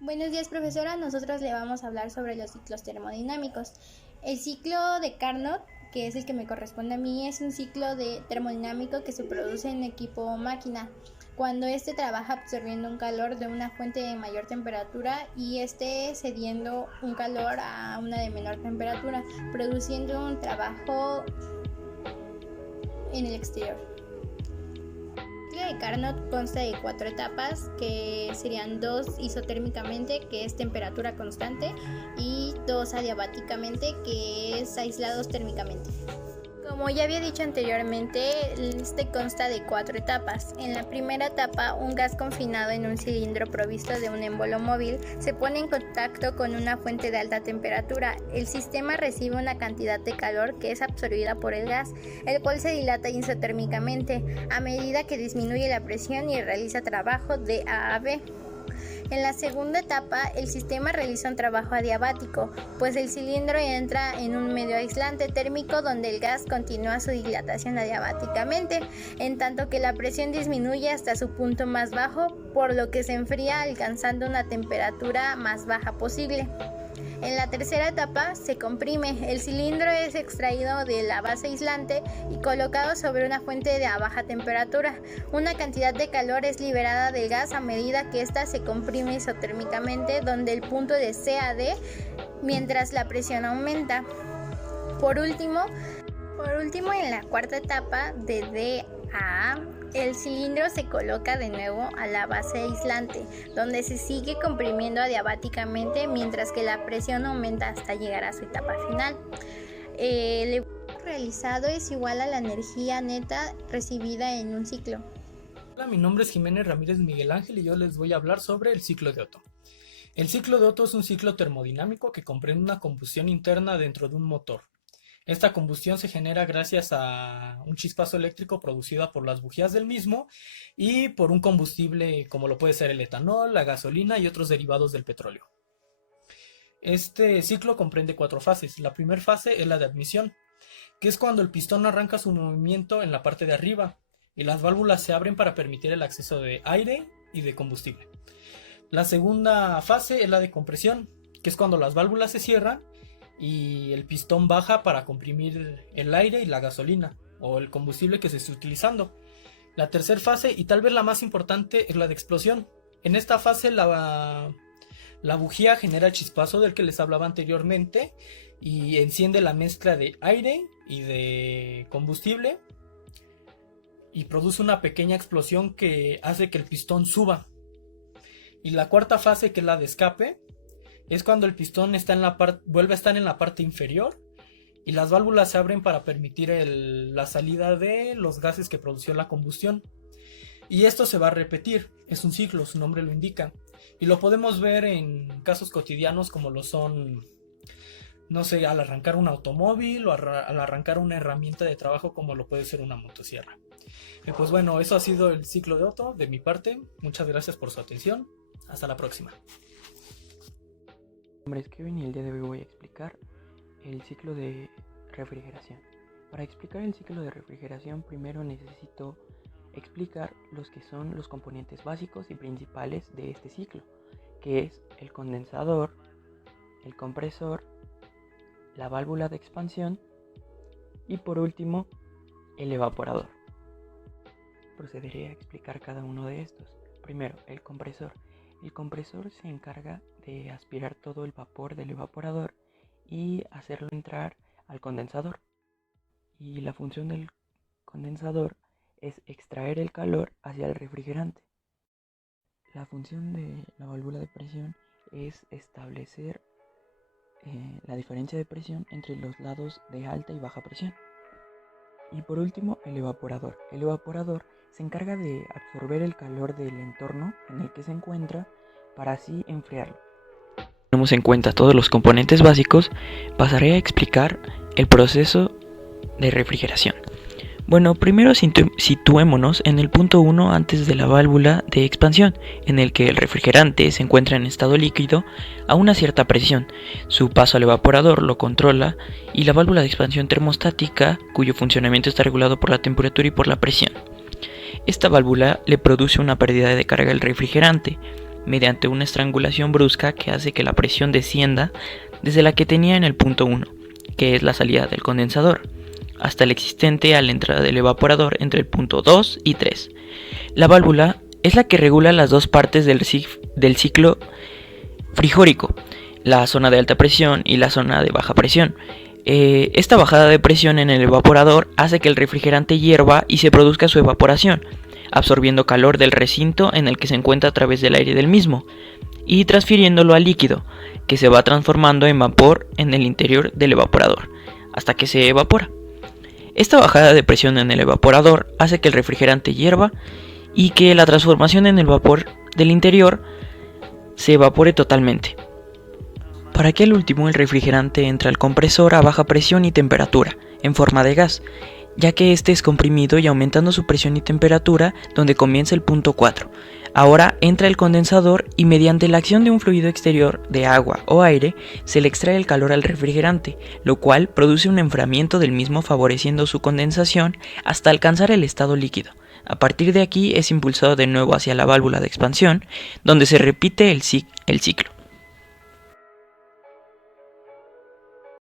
Buenos días, profesora. Nosotros le vamos a hablar sobre los ciclos termodinámicos. El ciclo de Carnot, que es el que me corresponde a mí, es un ciclo termodinámico que se produce en equipo o máquina, cuando éste trabaja absorbiendo un calor de una fuente de mayor temperatura y cediendo un calor a una de menor temperatura, produciendo un trabajo en el exterior. El ciclo de Carnot consta de 4 etapas, que serían 2 isotérmicamente, que es temperatura constante, y 2 adiabáticamente, que es aislados térmicamente. Como ya había dicho anteriormente, consta de 4 etapas. En la primera etapa, un gas confinado en un cilindro provisto de un émbolo móvil se pone en contacto con una fuente de alta temperatura. El sistema recibe una cantidad de calor que es absorbida por el gas, el cual se dilata isotérmicamente a medida que disminuye la presión y realiza trabajo de A a B. En la segunda etapa, el sistema realiza un trabajo adiabático, pues el cilindro entra en un medio aislante térmico donde el gas continúa su dilatación adiabáticamente, en tanto que la presión disminuye hasta su punto más bajo, por lo que se enfría alcanzando una temperatura más baja posible. En la tercera etapa se comprime. El cilindro es extraído de la base aislante y colocado sobre una fuente de baja temperatura. Una cantidad de calor es liberada del gas a medida que ésta se comprime isotérmicamente, donde el punto de C a D, mientras la presión aumenta. Por último, en la cuarta etapa, de D a A, el cilindro se coloca de nuevo a la base aislante, donde se sigue comprimiendo adiabáticamente mientras que la presión aumenta hasta llegar a su etapa final. El esfuerzo realizado es igual a la energía neta recibida en un ciclo. Hola, mi nombre es Jiménez Ramírez Miguel Ángel y yo les voy a hablar sobre el ciclo de Otto. El ciclo de Otto es un ciclo termodinámico que comprende una combustión interna dentro de un motor. Esta combustión se genera gracias a un chispazo eléctrico producido por las bujías del mismo y por un combustible como lo puede ser el etanol, la gasolina y otros derivados del petróleo. Este ciclo comprende 4 fases. La primera fase es la de admisión, que es cuando el pistón arranca su movimiento en la parte de arriba y las válvulas se abren para permitir el acceso de aire y de combustible. La segunda fase es la de compresión, que es cuando las válvulas se cierran y el pistón baja para comprimir el aire y la gasolina o el combustible que se esté utilizando. La tercera fase, y tal vez la más importante, es la de explosión. En esta fase la bujía genera el chispazo del que les hablaba anteriormente y enciende la mezcla de aire y de combustible y produce una pequeña explosión que hace que el pistón suba. Y la cuarta fase, que es la de escape, es cuando el pistón vuelve a estar en la parte inferior y las válvulas se abren para permitir la salida de los gases que produció la combustión. Y esto se va a repetir, es un ciclo, su nombre lo indica. Y lo podemos ver en casos cotidianos como lo son, no sé, al arrancar un automóvil o al arrancar una herramienta de trabajo como lo puede ser una motosierra. Pues bueno, eso ha sido el ciclo de Otto de mi parte. Muchas gracias por su atención. Hasta la próxima. Mi nombre es Kevin y el día de hoy voy a explicar el ciclo de refrigeración. Para explicar el ciclo de refrigeración, primero necesito explicar los que son los componentes básicos y principales de este ciclo, que es el condensador, el compresor, la válvula de expansión y por último el evaporador. Procederé a explicar cada uno de estos. Primero, el compresor. El compresor se encarga de aspirar todo el vapor del evaporador y hacerlo entrar al condensador. Y la función del condensador es extraer el calor hacia el refrigerante. La función de la válvula de presión es establecer la diferencia de presión entre los lados de alta y baja presión. Y por último, el evaporador. El evaporador se encarga de absorber el calor del entorno en el que se encuentra para así enfriarlo. Tenemos en cuenta todos los componentes básicos, pasaré a explicar el proceso de refrigeración. Bueno, primero situémonos en el punto 1 antes de la válvula de expansión, en el que el refrigerante se encuentra en estado líquido a una cierta presión. Su paso al evaporador lo controla y la válvula de expansión termostática, cuyo funcionamiento está regulado por la temperatura y por la presión. Esta válvula le produce una pérdida de carga al refrigerante, mediante una estrangulación brusca que hace que la presión descienda desde la que tenía en el punto 1, que es la salida del condensador, hasta el existente a la entrada del evaporador entre el punto 2 y 3. La válvula es la que regula las dos partes del ciclo frijórico, la zona de alta presión y la zona de baja presión. Esta bajada de presión en el evaporador hace que el refrigerante hierva y se produzca su evaporación, absorbiendo calor del recinto en el que se encuentra a través del aire del mismo y transfiriéndolo al líquido, que se va transformando en vapor en el interior del evaporador, hasta que se evapora. Esta bajada de presión en el evaporador hace que el refrigerante hierva y que la transformación en el vapor del interior se evapore totalmente. Para aquel último, el refrigerante entra al compresor a baja presión y temperatura, en forma de gas, ya que este es comprimido y aumentando su presión y temperatura, donde comienza el punto 4. Ahora entra el condensador y mediante la acción de un fluido exterior de agua o aire, se le extrae el calor al refrigerante, lo cual produce un enfriamiento del mismo favoreciendo su condensación hasta alcanzar el estado líquido. A partir de aquí es impulsado de nuevo hacia la válvula de expansión, donde se repite el ciclo.